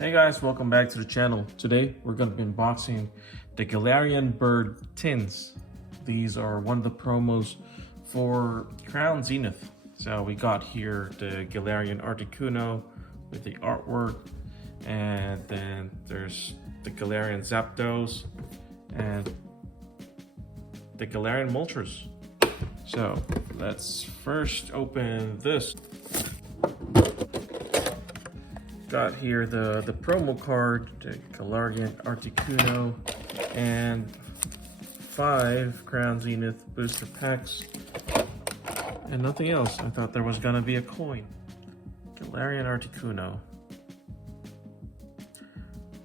Hey guys, welcome back to the channel. Today we're going to be unboxing the Galarian bird tins. These are one of the promos for Crown Zenith. So we got here the Galarian Articuno with the artwork, and then there's the Galarian Zapdos and the Galarian Moltres. So let's first open this. Got here the promo card, the Galarian Articuno, and 5 Crown Zenith booster packs, and nothing else. I thought there was gonna be a coin. Galarian Articuno.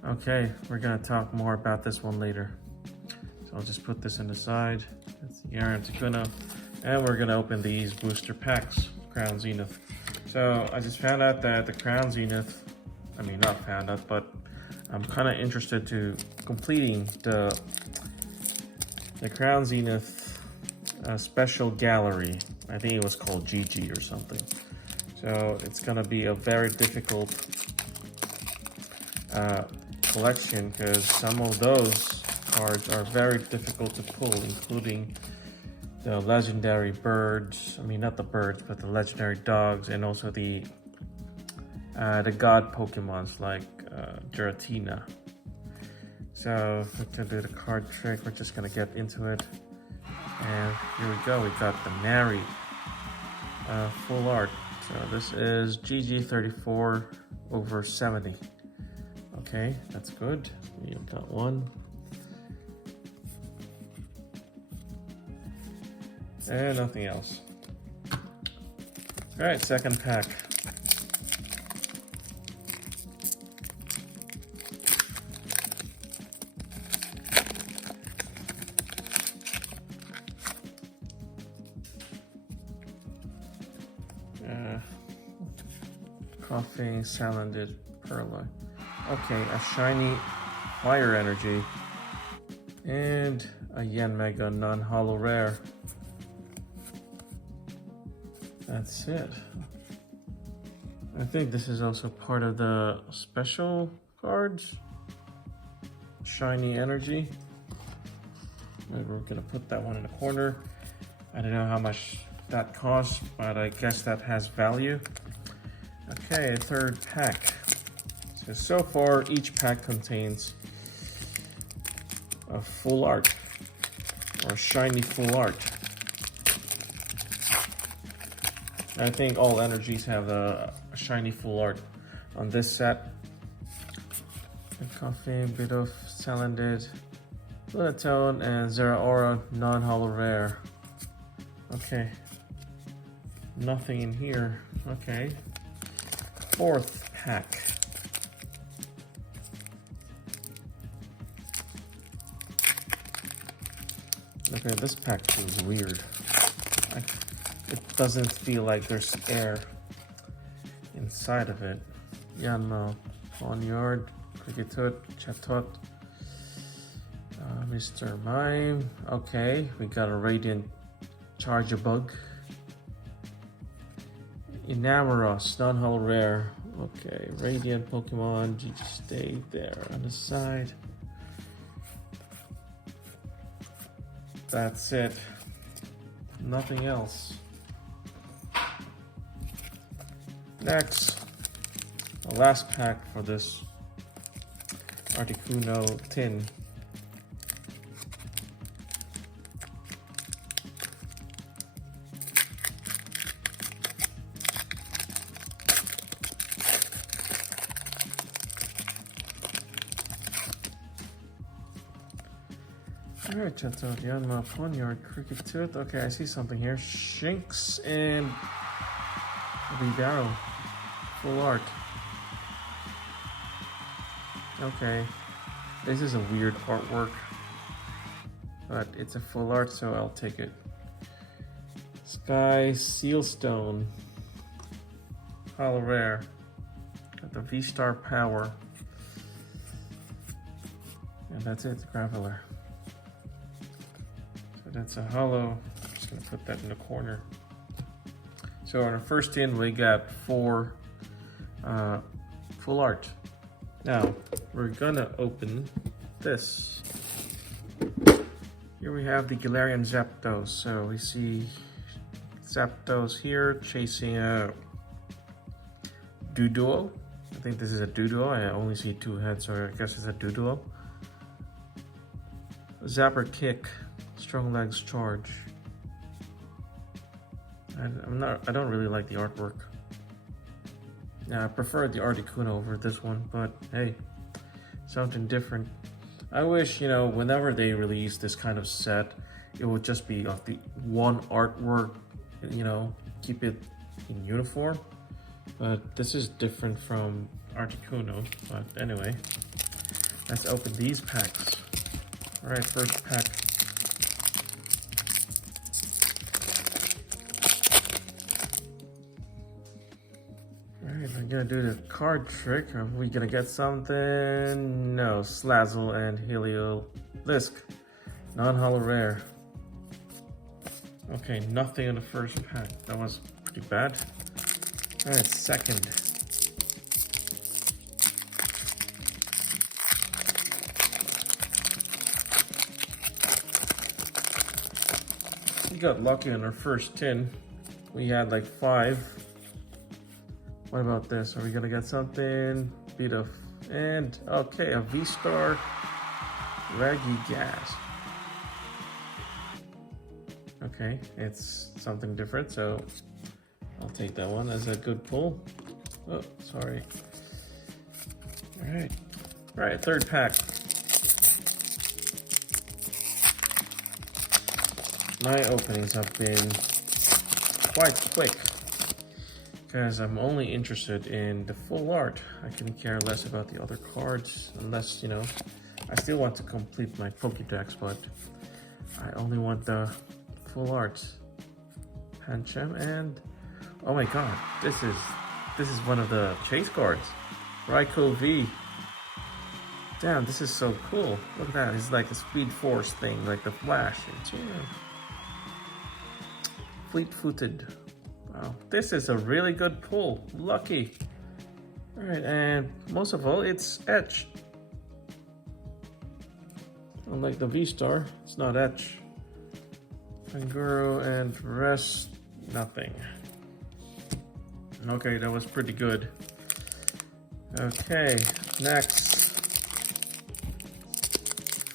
Okay, we're gonna talk more about this one later. So I'll just put this on the side. That's the Galarian Articuno, and we're gonna open these booster packs, Crown Zenith. So I just found out that the Crown Zenith, I mean, not found out, but I'm kind of interested to completing the Crown Zenith special gallery. I think it was called GG or something. So it's gonna be a very difficult collection because some of those cards are very difficult to pull, including the legendary birds. I mean, not the birds, but the legendary dogs, and also the god Pokemons like Giratina. So to do the card trick, we're just gonna get into it. And here we go, we got the Mary full art. So this is GG34/70. Okay, that's good. We got one. And nothing else. All right, second pack. Coffee, Salandit, Perla. Okay, a shiny fire energy and a Yanmega non-holo rare. That's it. I think this is also part of the special cards. Shiny energy. Maybe we're gonna put that one in the corner. I don't know how much that costs, but I guess that has value. Okay, third pack. So far, each pack contains a full art, or a shiny full art. I think all energies have a shiny full art on this set. Coffee, bit of Salandit, Lunatone, and Zeraora non-holo rare. Okay, nothing in here. Okay. Fourth pack. Okay, this pack feels weird. It doesn't feel like there's air inside of it. Yanma, Ponyard, Cricketut, Chatot, Mr. Mime. Okay, we got a Radiant Charjabug. Enamoros, non-holo rare. Okay, Radiant Pokemon, you just stay there on the side. That's it. Nothing else. Next, the last pack for this Articuno tin. Alright, Chatot, Yanma, Ponyard, Cricketut. Okay, I see something here. Shinx and Vidaro. Full art. Okay. This is a weird artwork, but it's a full art, so I'll take it. Sky Sealstone. Holo rare. Got the V-Star power. And that's it, the Graveler. That's a holo. I'm just gonna put that in the corner. So on our first tin, we got 4 full art. Now, we're gonna open this. Here we have the Galarian Zapdos. So we see Zapdos here chasing a Doduo. I think this is a Doduo. I only see two heads, so I guess it's a Doduo. Zapper Kick, Strong Legs Charge. I don't really like the artwork. Yeah, I prefer the Articuno over this one, but hey, something different. I wish, you know, whenever they release this kind of set, it would just be of the one artwork, you know, keep it in uniform. But this is different from Articuno. But anyway, let's open these packs. All right, first pack. Alright, we're gonna do the card trick. Are we gonna get something? No, Slazzle and Heliolisk. Non-holo rare. Okay, nothing in the first pack. That was pretty bad. Alright, second. We got lucky on our first tin. We had like 5. What about this? Are we gonna get something? And okay, a V-Star Raggy Gas. Okay, it's something different, so I'll take that one as a good pull. Oh, sorry. All right, third pack. My openings have been quite quick, because I'm only interested in the full art. I can care less about the other cards, unless, you know, I still want to complete my Pokédex, but I only want the full art. Pancham and, oh my god, this is one of the chase cards. Raikou V. Damn, this is so cool. Look at that, it's like a Speed Force thing, like the Flash. It's, you know, fleet-footed. Wow, this is a really good pull. Lucky. All right, and most of all, it's etched. Unlike the V-Star, it's not etched. Kanguru and rest, nothing. Okay, that was pretty good. Okay, next.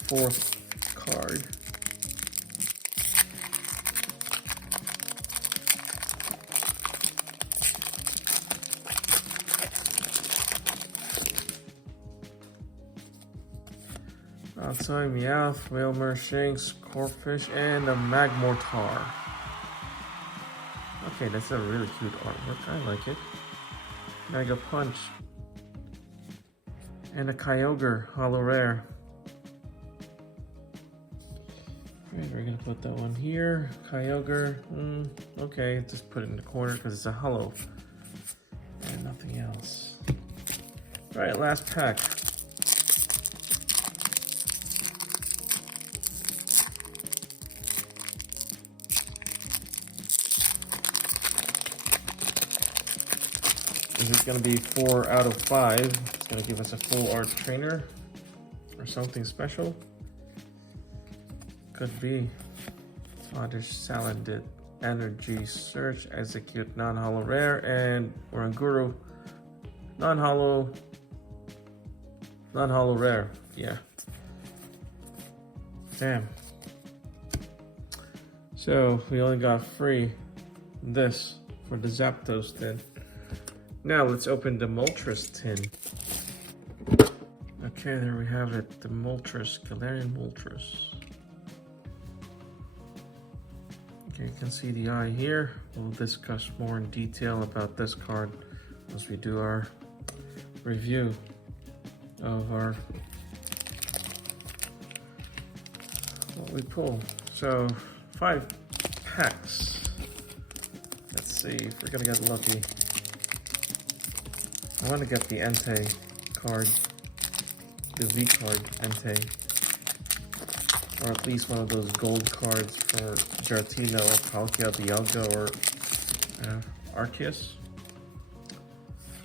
Fourth card. Outside Meowth, Whalmer, Shinx, Corphish, and a Magmortar. Okay, that's a really cute artwork. I like it. Mega Punch. And a Kyogre, Holo Rare. Alright, we're gonna put that one here. Kyogre. Okay, just put it in the corner because it's a holo. And nothing else. Alright, last pack. Is it going to be 4 out of 5? It's going to give us a full art trainer or something special. Could be. Oddish Salandit, Energy Search, Execute, non-holo rare, and Oranguru, non-holo rare. Yeah. Damn. So we only got free this for the Zapdos then. Now let's open the Moltres tin. Okay, there we have it, the Moltres, Galarian Moltres. Okay, you can see the eye here. We'll discuss more in detail about this card once we do our review of our what we pull. So 5 packs. Let's see if we're gonna get lucky. I want to get the Entei card, the V card Entei, or at least one of those gold cards for Giratina or Palkia, Dialga, or Arceus.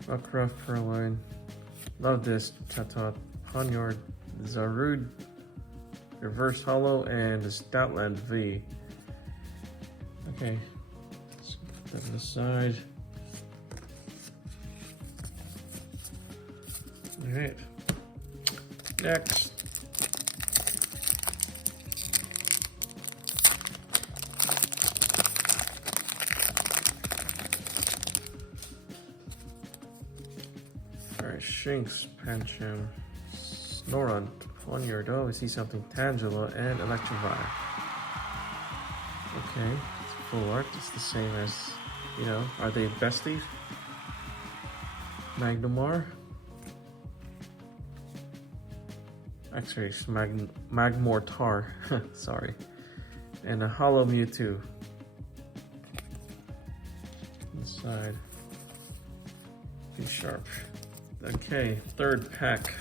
Rockruff, Purloin, Love this. Chatot, Ponyard, Zarud, Reverse Hollow, and the Stoutland V. Okay, let's put that to the side. Alright, next. Alright, Shinx, Pancham, Snorunt, Ponyard. Oh, we see something. Tangela and Electivire. Okay, it's full art. It's the same as, you know, are they besties? Magnemar. Actually, it's Magmortar. Sorry. And a Hollow Mewtwo. Inside. Be sharp. Okay, third pack.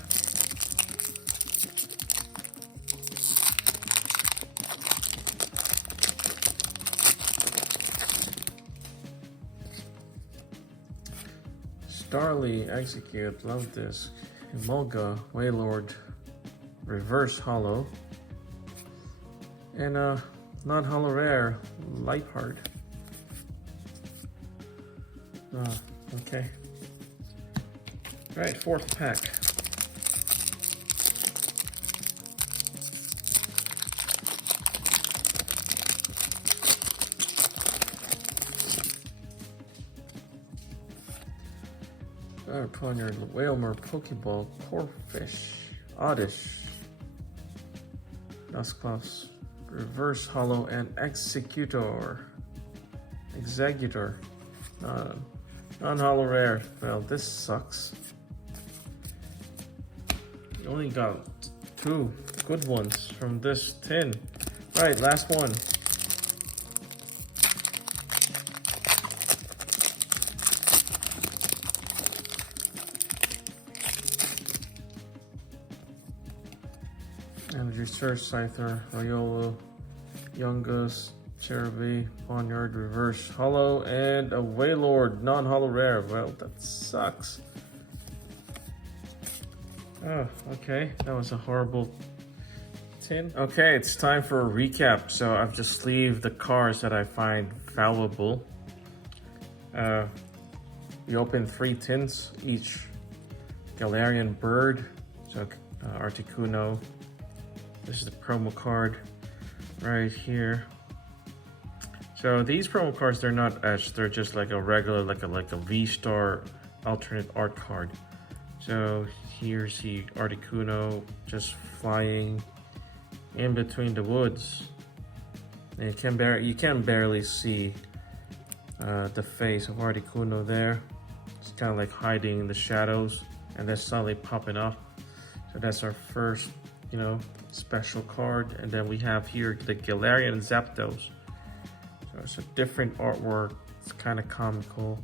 Starly, Execute, love this. Emolga, Wailord, Reverse Hollow. And non-hollow rare, Lightheart. Oh, okay. Alright, fourth pack. Ponyard, Whalmer, Pokeball, Corphish, Oddish, Dusclops, Reverse Hollow, and Executor. Non-hollow rare. Well, this sucks. We only got 2 good ones from this tin. Right, last one. Energy Surge, Scyther, Riolo, Youngus, Cherubi, Ponyard, Reverse Hollow, and a Wailord, non-hollow rare. Well, that sucks. Oh, okay. That was a horrible tin. Okay, it's time for a recap. So I've just sleeved the cards that I find valuable. We opened 3 tins each. Galarian Bird, so Articuno. This is the promo card right here. So these promo cards, they're not etched. They're just like a regular, like a V-Star alternate art card. So here's the Articuno just flying in between the woods. And you can barely see the face of Articuno there. It's kind of like hiding in the shadows and then suddenly popping up. So that's our first, you know, special card. And then we have here the Galarian Zapdos. So it's a different artwork. It's kind of comical.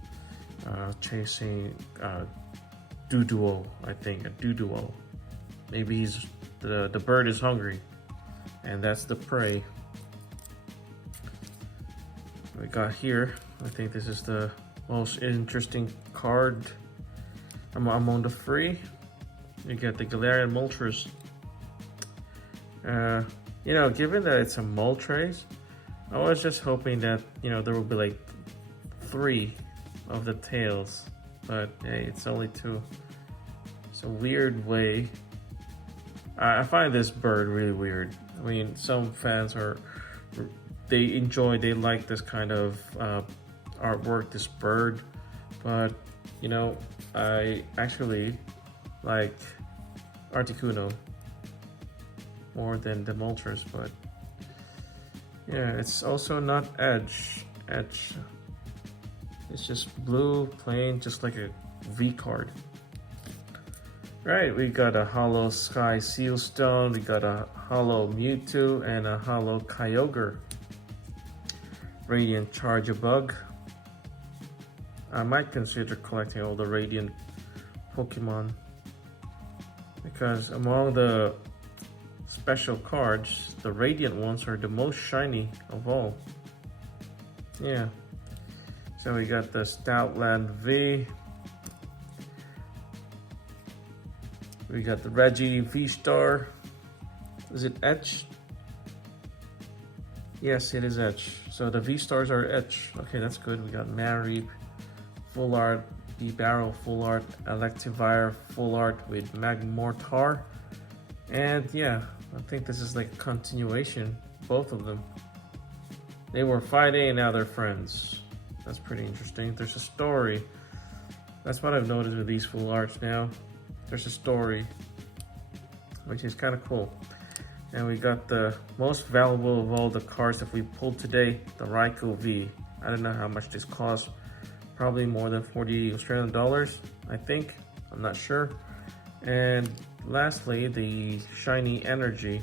Chasing Duduo, I think, a Duduo. Maybe the bird is hungry, and that's the prey. We got here, I think this is the most interesting card among the 3. You get the Galarian Moltres. You know, given that it's a Moltres, I was just hoping that, you know, there will be like 3 of the tails, but hey, it's only 2. It's a weird way. I find this bird really weird. I mean, some fans they like this kind of artwork, this bird, but you know, I actually like Articuno more than the Moltres, but yeah, it's also not edge. It's just blue, plain, just like a V card. Right, we got a Hollow Sky Sealstone, we got a Hollow Mewtwo, and a Hollow Kyogre. Radiant Charjabug. I might consider collecting all the Radiant Pokemon, because among the special cards, the Radiant ones are the most shiny of all. Yeah. So we got the Stoutland V, We got the Reggie V-Star. Is it etched? Yes, it is etched. So the V-Stars are etched. Okay, that's good. We got Marib, full art, D-Barrel, full art, Electivire, full art with Magmortar. And yeah, I think this is like a continuation, both of them. They were fighting and now they're friends. That's pretty interesting. There's a story. That's what I've noticed with these full arts now. There's a story, which is kind of cool. And we got the most valuable of all the cards that we pulled today, the Raikou V. I don't know how much this costs. Probably more than 40 Australian dollars, I think. I'm not sure. And lastly, the shiny energy.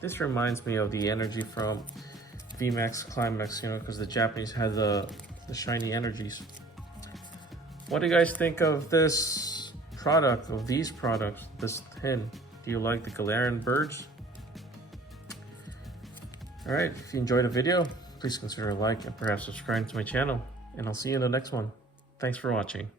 This reminds me of the energy from VMAX Climax, you know, because the Japanese had the shiny energies. What do you guys think of this product, of these products, this tin? Do you like the Galarian birds? All right, if you enjoyed the video, please consider a like and perhaps subscribe to my channel, and I'll see you in the next one. Thanks for watching.